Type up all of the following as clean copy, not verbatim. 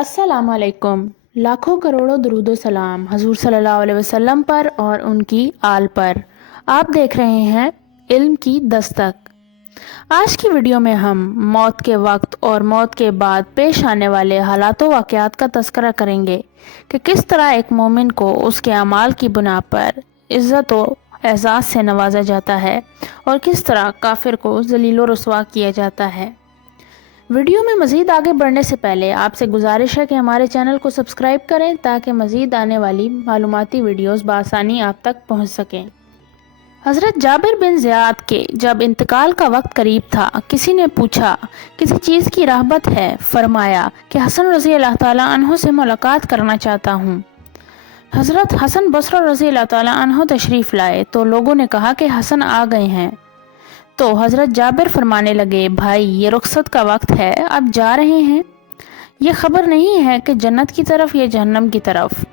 अस्सलाम वालेकुम। लाखों करोड़ों दरूदो सलाम हजूर सल्लल्लाहु अलैहि वसल्लम पर और उनकी आल पर। आप देख रहे हैं इल्म की दस्तक। आज की वीडियो में हम मौत के वक्त और मौत के बाद पेश आने वाले हालातों वाक़यात का तज़किरा करेंगे कि किस तरह एक मोमिन को उसके अमाल की बुना पर इज़्ज़त व एज़ाज़ से नवाजा जाता है और किस तरह काफिर को ज़लील व रुस्वा किया जाता है। वीडियो में मज़ीद आगे बढ़ने से पहले आपसे गुजारिश है कि हमारे चैनल को सब्सक्राइब करें ताकि मज़ीद आने वाली मालूमाती वीडियोस बआसानी आप तक पहुंच सकें। हज़रत जाबिर बिन ज़ियाद के जब इंतकाल का वक्त करीब था, किसी ने पूछा किसी चीज़ की रहबत है। फरमाया कि हसन रज़ी अल्लाह ताला अन्हु से मुलाकात करना चाहता हूँ। हज़रत हसन बसरी रज़ी अल्लाह ताला अन्हु तशरीफ़ लाए तो लोगों ने कहा कि हसन आ गए हैं। तो हज़रत जाबिर फरमाने लगे, भाई ये रुखसत का वक्त है, अब जा रहे हैं। ये खबर नहीं है कि जन्नत की तरफ या जहन्नम की तरफ।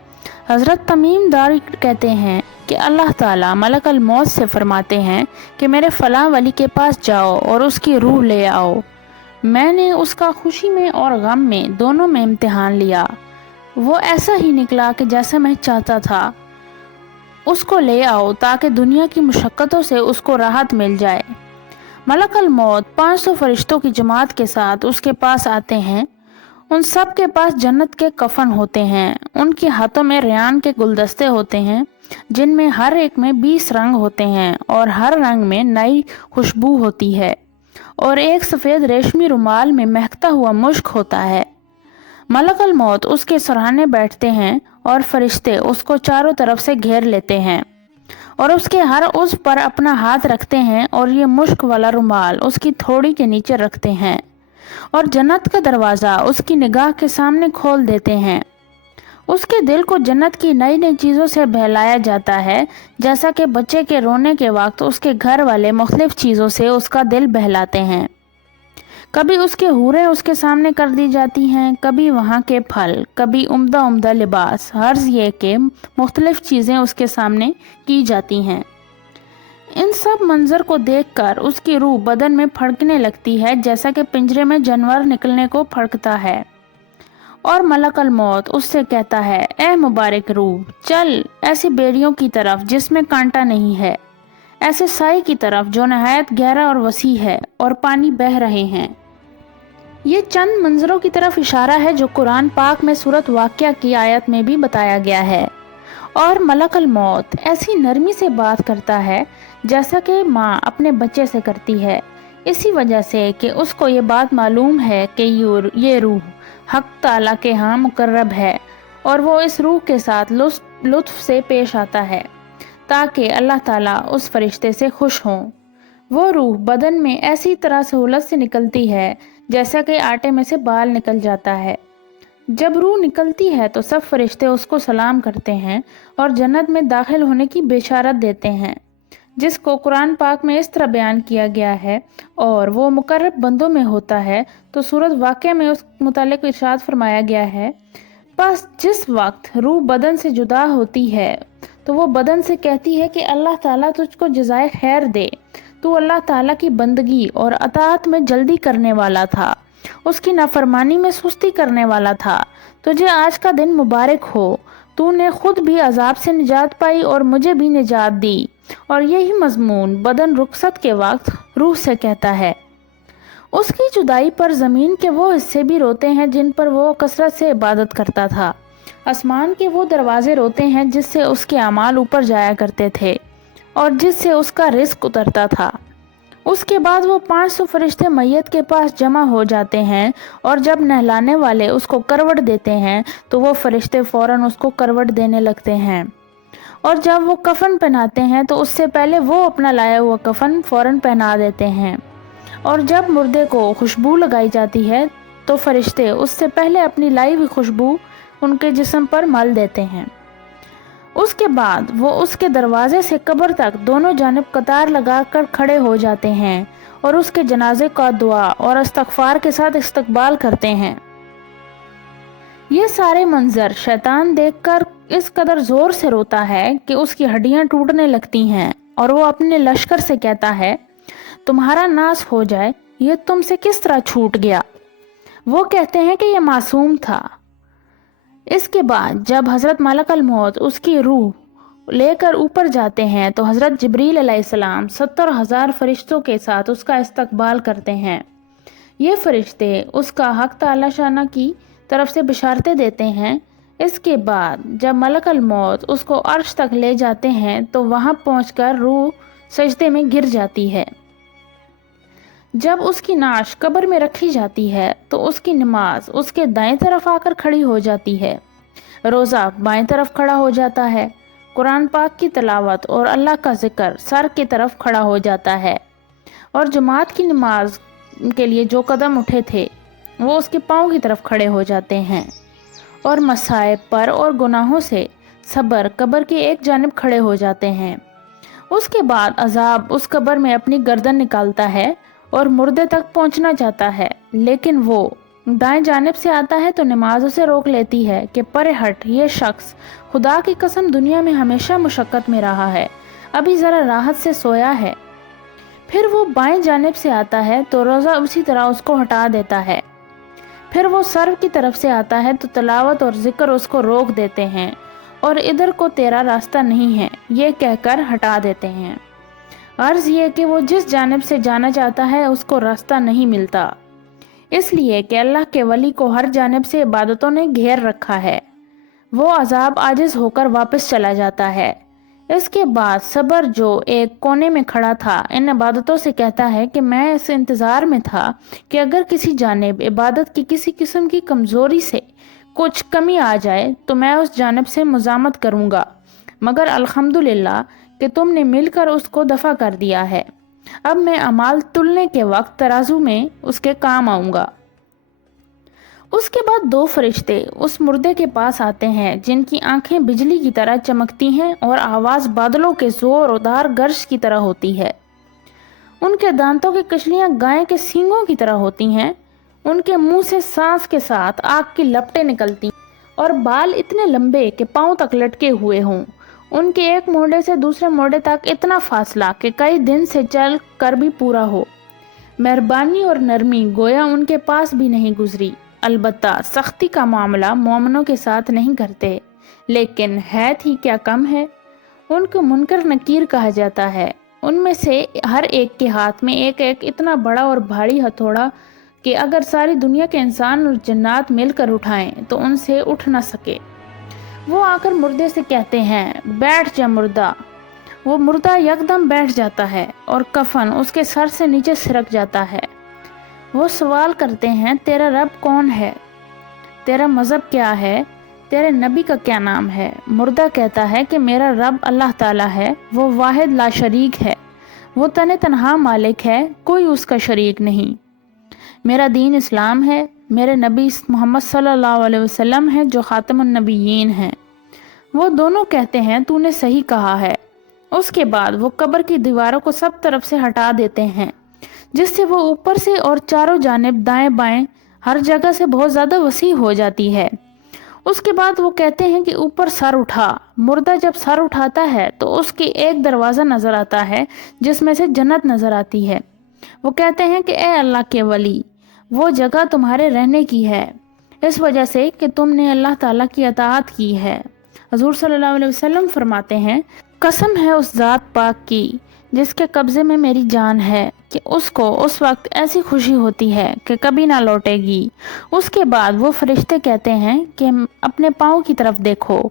हज़रत तमीम दारी कहते हैं कि अल्लाह ताला मलक अल मौत से फरमाते हैं कि मेरे फ़लाँ वली के पास जाओ और उसकी रूह ले आओ। मैंने उसका खुशी में और गम में दोनों में इम्तिहान लिया। वो ऐसा ही निकला कि जैसा मैं चाहता था। उसको ले आओ ताकि दुनिया की मुशक्क़तों से उसको राहत मिल जाए। मलक अल मौत 500 फरिश्तों की जमात के साथ उसके पास आते हैं। उन सब के पास जन्नत के कफन होते हैं। उनके हाथों में रेयान के गुलदस्ते होते हैं जिनमें हर एक में 20 रंग होते हैं और हर रंग में नई खुशबू होती है और एक सफ़ेद रेशमी रुमाल में महकता हुआ मुश्क होता है। मलक अल मौत उसके सराहने बैठते हैं और फरिश्ते उसको चारों तरफ से घेर लेते हैं और उसके हर उस पर अपना हाथ रखते हैं और ये मुश्क वाला रुमाल उसकी थोड़ी के नीचे रखते हैं और जन्नत का दरवाज़ा उसकी निगाह के सामने खोल देते हैं। उसके दिल को जन्नत की नई नई चीज़ों से बहलाया जाता है, जैसा कि बच्चे के रोने के वक्त उसके घर वाले मुख्तलिफ चीज़ों से उसका दिल बहलाते हैं। कभी उसके हूरें उसके सामने कर दी जाती हैं, कभी वहाँ के फल, कभी उम्दा उम्दा लिबास, हर्ज ये कि मुख्तलिफ चीज़ें उसके सामने की जाती हैं। इन सब मंजर को देखकर उसकी रूह बदन में फड़कने लगती है जैसा कि पिंजरे में जानवर निकलने को फड़कता है। और मलक अल मौत उससे कहता है, ए मुबारक रूह, चल ऐसी बेड़ियों की तरफ जिसमें कांटा नहीं है, ऐसे साए की तरफ जो नहायत गहरा और वसी है और पानी बह रहे हैं। ये चंद मंजरों की तरफ इशारा है जो कुरान पाक में सूरत वाक़या की आयत में भी बताया गया है। और मलक अल मौत ऐसी नरमी से बात करता है जैसा कि माँ अपने बच्चे से करती है, इसी वजह से कि उसको ये बात मालूम है कि ये रूह हक ताला के यहाँ मुकर्रब है और वो इस रूह के साथ लुत्फ से पेश आता है ताकि अल्लाह ताला उस फरिश्ते से खुश हों। वो रूह बदन में ऐसी तरह सहूलत से निकलती है जैसा कि आटे में से बाल निकल जाता है। जब रूह निकलती है तो सब फरिश्ते उसको सलाम करते हैं और जन्नत में दाखिल होने की बेशारत देते हैं, जिसको कुरान पाक में इस तरह बयान किया गया है और वो मुकर्रब बंदों में होता है। तो सूरत वाक़या में उस मुतालिक इरशाद फरमाया गया है, बस जिस वक्त रूह बदन से जुदा होती है तो वो बदन से कहती है कि अल्लाह ताला तुझको जज़ाए खैर दे, तू अल्लाह ताला की बंदगी और अताअत में जल्दी करने वाला था, उसकी नाफरमानी में सुस्ती करने वाला था। तुझे आज का दिन मुबारक हो, तूने खुद भी अजाब से निजात पाई और मुझे भी निजात दी। और यही मजमून बदन रुखसत के वक्त रूह से कहता है। उसकी जुदाई पर ज़मीन के वो हिस्से भी रोते हैं जिन पर वो कसरत से इबादत करता था। आसमान के वो दरवाजे रोते हैं जिससे उसके अमाल ऊपर जाया करते थे और जिससे उसका रिस्क उतरता था। उसके बाद वो 500 फरिश्ते मैयत के पास जमा हो जाते हैं और जब नहलाने वाले उसको करवट देते हैं तो वो फरिश्ते फ़ौरन उसको करवट देने लगते हैं और जब वो कफन पहनाते हैं तो उससे पहले वो अपना लाया हुआ कफन फ़ौरन पहना देते हैं और जब मुर्दे को खुशबू लगाई जाती है तो फरिश्ते उससे पहले अपनी लाई हुई खुशबू उनके जिस्म पर मल देते हैं। उसके बाद वो उसके दरवाजे से कब्र तक दोनों जानिब कतार लगाकर खड़े हो जाते हैं और उसके जनाजे का दुआ और इस्तगफार के साथ इस्तकबाल करते हैं। ये सारे मंजर शैतान देखकर इस कदर जोर से रोता है कि उसकी हड्डियां टूटने लगती हैं और वो अपने लश्कर से कहता है, तुम्हारा नाश हो जाए, ये तुमसे किस तरह छूट गया। वो कहते हैं कि ये मासूम था। اس کے بعد جب حضرت ملک الموت اس کی روح لے کر اوپر جاتے ہیں تو حضرت جبریل علیہ السلام 70,000 فرشتوں کے ساتھ اس کا استقبال کرتے ہیں۔ یہ فرشتے اس کا حق تعالی شانہ کی طرف سے بشارتیں دیتے ہیں۔ اس کے بعد جب ملک الموت اس کو عرش تک لے جاتے ہیں تو وہاں پہنچ کر روح سجدے میں گر جاتی ہے۔ جب اس کی نعش قبر میں رکھی جاتی ہے تو اس کی نماز اس کے دائیں طرف آ کر کھڑی ہو جاتی ہے، روزہ بائیں طرف کھڑا ہو جاتا ہے، قرآن پاک کی تلاوت اور اللہ کا ذکر سر کی طرف کھڑا ہو جاتا ہے، اور جماعت کی نماز کے لیے جو قدم اٹھے تھے وہ اس کے پاؤں کی طرف کھڑے ہو جاتے ہیں، اور مصائب پر اور گناہوں سے صبر قبر کی ایک جانب کھڑے ہو جاتے ہیں۔ اس کے بعد عذاب اس قبر میں اپنی گردن نکالتا ہے اور مردے تک پہنچنا چاہتا ہے، لیکن وہ دائیں جانب سے آتا ہے تو نماز اسے روک لیتی ہے کہ پرے ہٹ، یہ شخص خدا کی قسم دنیا میں ہمیشہ مشقت میں رہا ہے، ابھی ذرا راحت سے سویا ہے۔ پھر وہ بائیں جانب سے آتا ہے تو روزہ اسی طرح اس کو ہٹا دیتا ہے۔ پھر وہ سر کی طرف سے آتا ہے تو تلاوت اور ذکر اس کو روک دیتے ہیں اور ادھر کو تیرا راستہ نہیں ہے یہ کہہ کر ہٹا دیتے ہیں۔ عرض یہ کہ وہ جس جانب سے جانا چاہتا ہے اس کو راستہ نہیں ملتا، اس لیے کہ اللہ کے ولی کو ہر جانب سے عبادتوں نے گھیر رکھا ہے، وہ عذاب عاجز ہو کر واپس چلا جاتا ہے۔ اس کے بعد صبر جو ایک کونے میں کھڑا تھا ان عبادتوں سے کہتا ہے کہ میں اس انتظار میں تھا کہ اگر کسی جانب عبادت کی کسی قسم کی کمزوری سے کچھ کمی آ جائے تو میں اس جانب سے مزاحمت کروں گا، مگر الحمدللہ کہ تم نے مل کر اس کو دفع کر دیا ہے۔ اب میں اعمال تلنے کے وقت ترازو میں اس کے کام آؤں گا۔ اس کے بعد دو فرشتے اس مردے کے پاس آتے ہیں جن کی آنکھیں بجلی کی طرح چمکتی ہیں اور آواز بادلوں کے زور دار گرج کی طرح ہوتی ہے، ان کے دانتوں کی کچلیاں گائے کے سینگوں کی طرح ہوتی ہیں، ان کے منہ سے سانس کے ساتھ آگ کی لپٹیں نکلتی اور بال اتنے لمبے کہ پاؤں تک لٹکے ہوئے ہوں، ان کے ایک موڑے سے دوسرے موڑے تک اتنا فاصلہ کہ کئی دن سے چل کر بھی پورا ہو۔ مہربانی اور نرمی گویا ان کے پاس بھی نہیں گزری، البتہ سختی کا معاملہ مومنوں کے ساتھ نہیں کرتے، لیکن حیث ہی کیا کم ہے۔ ان کو منکر نکیر کہا جاتا ہے، ان میں سے ہر ایک کے ہاتھ میں ایک ایک اتنا بڑا اور بھاری ہتھوڑا کہ اگر ساری دنیا کے انسان اور جنات مل کر اٹھائیں تو ان سے اٹھ نہ سکے۔ وہ آ کر مردے سے کہتے ہیں بیٹھ جا مردہ، وہ مردہ یکدم بیٹھ جاتا ہے اور کفن اس کے سر سے نیچے سرک جاتا ہے۔ وہ سوال کرتے ہیں تیرا رب کون ہے، تیرا مذہب کیا ہے، تیرے نبی کا کیا نام ہے؟ مردہ کہتا ہے کہ میرا رب اللہ تعالیٰ ہے، وہ واحد لا شریک ہے، وہ تنہا مالک ہے، کوئی اس کا شریک نہیں، میرا دین اسلام ہے، میرے نبی محمد صلی اللہ علیہ وسلم ہے جو خاتم النبیین ہیں۔ وہ دونوں کہتے ہیں تو نے صحیح کہا ہے۔ اس کے بعد وہ قبر کی دیواروں کو سب طرف سے ہٹا دیتے ہیں جس سے وہ اوپر سے اور چاروں جانب دائیں بائیں ہر جگہ سے بہت زیادہ وسیع ہو جاتی ہے۔ اس کے بعد وہ کہتے ہیں کہ اوپر سر اٹھا۔ مردہ جب سر اٹھاتا ہے تو اس کی ایک دروازہ نظر آتا ہے جس میں سے جنت نظر آتی ہے۔ وہ کہتے ہیں کہ اے اللہ کے ولی، وہ جگہ تمہارے رہنے کی ہے اس وجہ سے کہ تم نے اللہ تعالیٰ کی اطاعت کی ہے۔ حضور صلی اللہ علیہ وسلم فرماتے ہیں قسم ہے اس ذات پاک کی جس کے قبضے میں میری جان ہے کہ اس کو اس وقت ایسی خوشی ہوتی ہے کہ کبھی نہ لوٹے گی۔ اس کے بعد وہ فرشتے کہتے ہیں کہ اپنے پاؤں کی طرف دیکھو۔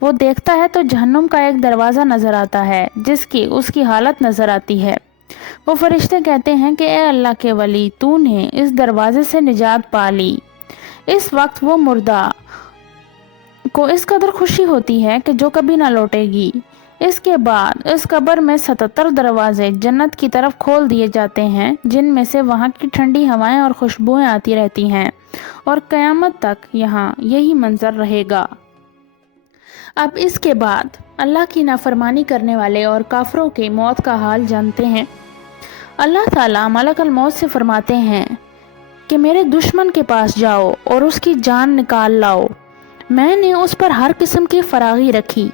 وہ دیکھتا ہے تو جہنم کا ایک دروازہ نظر آتا ہے جس کی اس کی حالت نظر آتی ہے۔ وہ فرشتے کہتے ہیں کہ اے اللہ کے ولی، تو نے اس دروازے سے نجات پا لی۔ اس وقت وہ مردہ کو اس قدر خوشی ہوتی ہے کہ جو کبھی نہ لوٹے گی۔ اس کے بعد اس قبر میں 77 دروازے جنت کی طرف کھول دیے جاتے ہیں جن میں سے وہاں کی ٹھنڈی ہوائیں اور خوشبوئیں آتی رہتی ہیں اور قیامت تک یہاں یہی منظر رہے گا۔ اب اس کے بعد اللہ کی نافرمانی کرنے والے اور کافروں کے موت کا حال جانتے ہیں۔ اللہ تعالیٰ ملک الموت سے فرماتے ہیں کہ میرے دشمن کے پاس جاؤ اور اس کی جان نکال لاؤ۔ میں نے اس پر ہر قسم کی فراغی رکھی،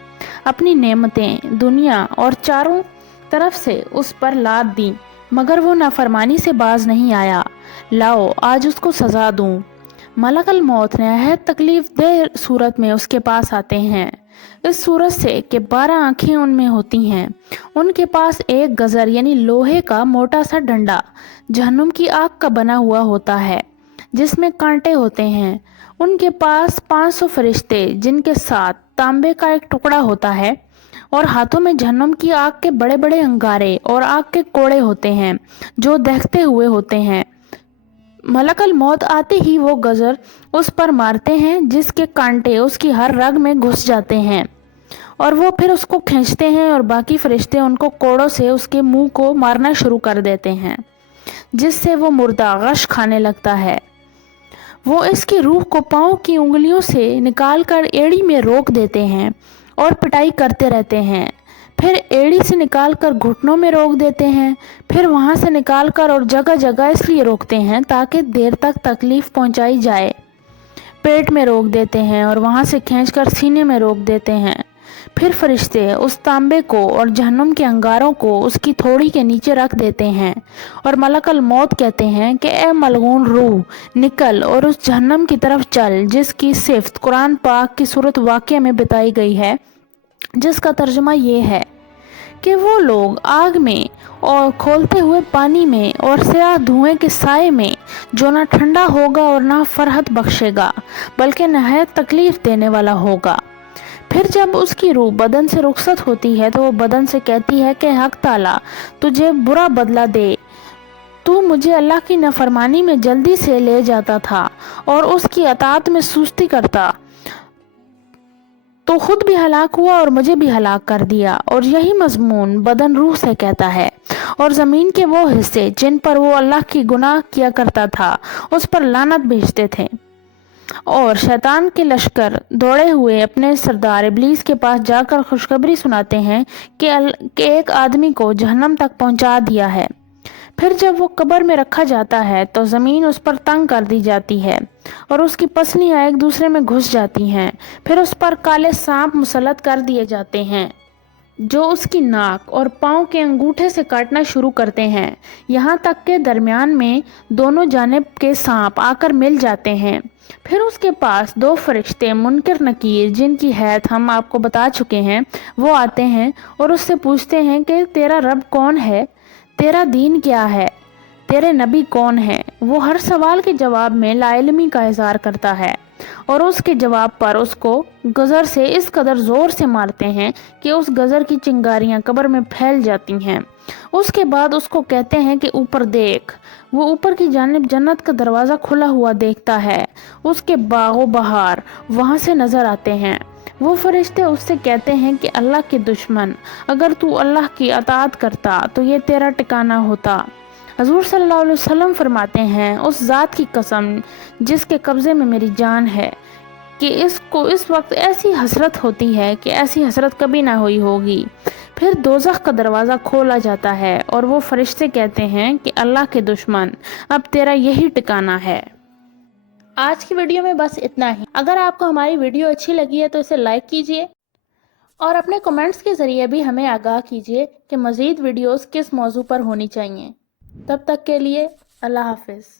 اپنی نعمتیں دنیا اور چاروں طرف سے اس پر لاد دیں، مگر وہ نافرمانی سے باز نہیں آیا۔ لاؤ آج اس کو سزا دوں۔ मलकल मौत नहायत तकलीफ दह सूरत में उसके पास आते हैं, इस सूरत से कि 12 आंखें उनमें होती हैं। उनके पास एक गजर यानी लोहे का मोटा सा डंडा जहन्नुम की आग का बना हुआ होता है, जिसमें कांटे होते हैं। उनके पास 500 फरिश्ते जिनके साथ तांबे का एक टुकड़ा होता है, और हाथों में जहन्नुम की आग के बड़े बड़े अंगारे और आग के कोड़े होते हैं जो दहकते हुए होते हैं। मलकल मौत आते ही वो गजर उस पर मारते हैं, जिसके कांटे उसकी हर रग में घुस जाते हैं, और वो फिर उसको खींचते हैं और बाकी फरिश्ते उनको कोड़ों से उसके मुंह को मारना शुरू कर देते हैं, जिससे वो मुर्दा गश खाने लगता है। वो इसकी रूह को पाँव की उंगलियों से निकालकर एड़ी में रोक देते हैं और पिटाई करते रहते हैं। फिर एड़ी से निकालकर घुटनों में रोक देते हैं, फिर वहां से निकालकर और जगह जगह इसलिए रोकते हैं ताकि देर तक तकलीफ पहुंचाई जाए। पेट में रोक देते हैं और वहां से खींचकर सीने में रोक देते हैं। फिर फरिश्ते उस तांबे को और जहन्नुम के अंगारों को उसकी थोड़ी के नीचे रख देते हैं, और मलकल मौत कहते हैं कि ए मलगून रूह, निकल और उस जहन्नम की तरफ चल जिसकी सिफ्त कुरान पाक की सूरत वाक़िया में बताई गई है, जिसका तर्जुमा ये है कि वो लोग आग में और खोलते हुए पानी में और स्याह धुएं के साए में, जो ना ठंडा होगा और ना फरहत बख्शेगा बल्कि नहायत तकलीफ देने वाला होगा। फिर जब उसकी रूह बदन से रुखसत होती है तो वो बदन से कहती है कि हक ताला तुझे बुरा बदला दे, तू मुझे अल्लाह की नाफरमानी में जल्दी से ले जाता था और उसकी अताअत में सुस्ती करता, तो खुद भी हलाक हुआ और मुझे भी हलाक कर दिया। और यही मजमून बदन रूह से कहता है, और ज़मीन के वो हिस्से जिन पर वो अल्लाह की गुनाह किया करता था उस पर लानत भेजते थे। और शैतान के लश्कर दौड़े हुए अपने सरदार इब्लीस के पास जाकर खुशखबरी सुनाते हैं कि एक आदमी को जहन्नम तक पहुंचा दिया है। फिर जब वो कब्र में रखा जाता है तो ज़मीन उस पर तंग कर दी जाती है और उसकी पसलियाँ एक दूसरे में घुस जाती हैं। फिर उस पर काले सांप मुसल्लत कर दिए जाते हैं, जो उसकी नाक और पाँव के अंगूठे से काटना शुरू करते हैं, यहाँ तक के दरमियान में दोनों जानिब के सांप आकर मिल जाते हैं। फिर उसके पास 2 फरिश्ते मुनकर नकीर, जिनकी हैत हम आपको बता चुके हैं, वो आते हैं और उससे पूछते हैं कि तेरा रब कौन है, तेरा दीन क्या है, तेरे नबी कौन है। वो हर सवाल के जवाब में लाइल्मी का इज़हार करता है और उसके जवाब पर उसको गज़र से इस कदर ज़ोर से मारते हैं कि उस गज़र की चिंगारियां कब्र में फैल जाती हैं। उसके बाद उसको कहते हैं कि ऊपर देख। वो ऊपर की जानिब जन्नत का दरवाज़ा खुला हुआ देखता है, उसके बागो बहार वहाँ से नज़र आते हैं। वो फरिश्ते उससे कहते हैं कि अल्लाह के दुश्मन, अगर तू अल्लाह की अताअत करता तो ये तेरा ठिकाना होता। हजूर सल्लल्लाहु अलैहि वसल्लम फरमाते हैं, उस ज़ात की कसम जिसके कब्ज़े में मेरी जान है, कि इसको इस वक्त ऐसी हसरत होती है कि ऐसी हसरत कभी ना हुई होगी। फिर दोज़ख का दरवाज़ा खोला जाता है और वो फरिश्ते कहते हैं कि अल्लाह के दुश्मन, अब तेरा यही ठिकाना है। आज की वीडियो में बस इतना ही। अगर आपको हमारी वीडियो अच्छी लगी है तो इसे लाइक कीजिए और अपने कमेंट्स के ज़रिए भी हमें आगाह कीजिए कि मज़ीद वीडियोस किस मौजू पर होनी चाहिए। तब तक के लिए अल्लाह हाफिज़।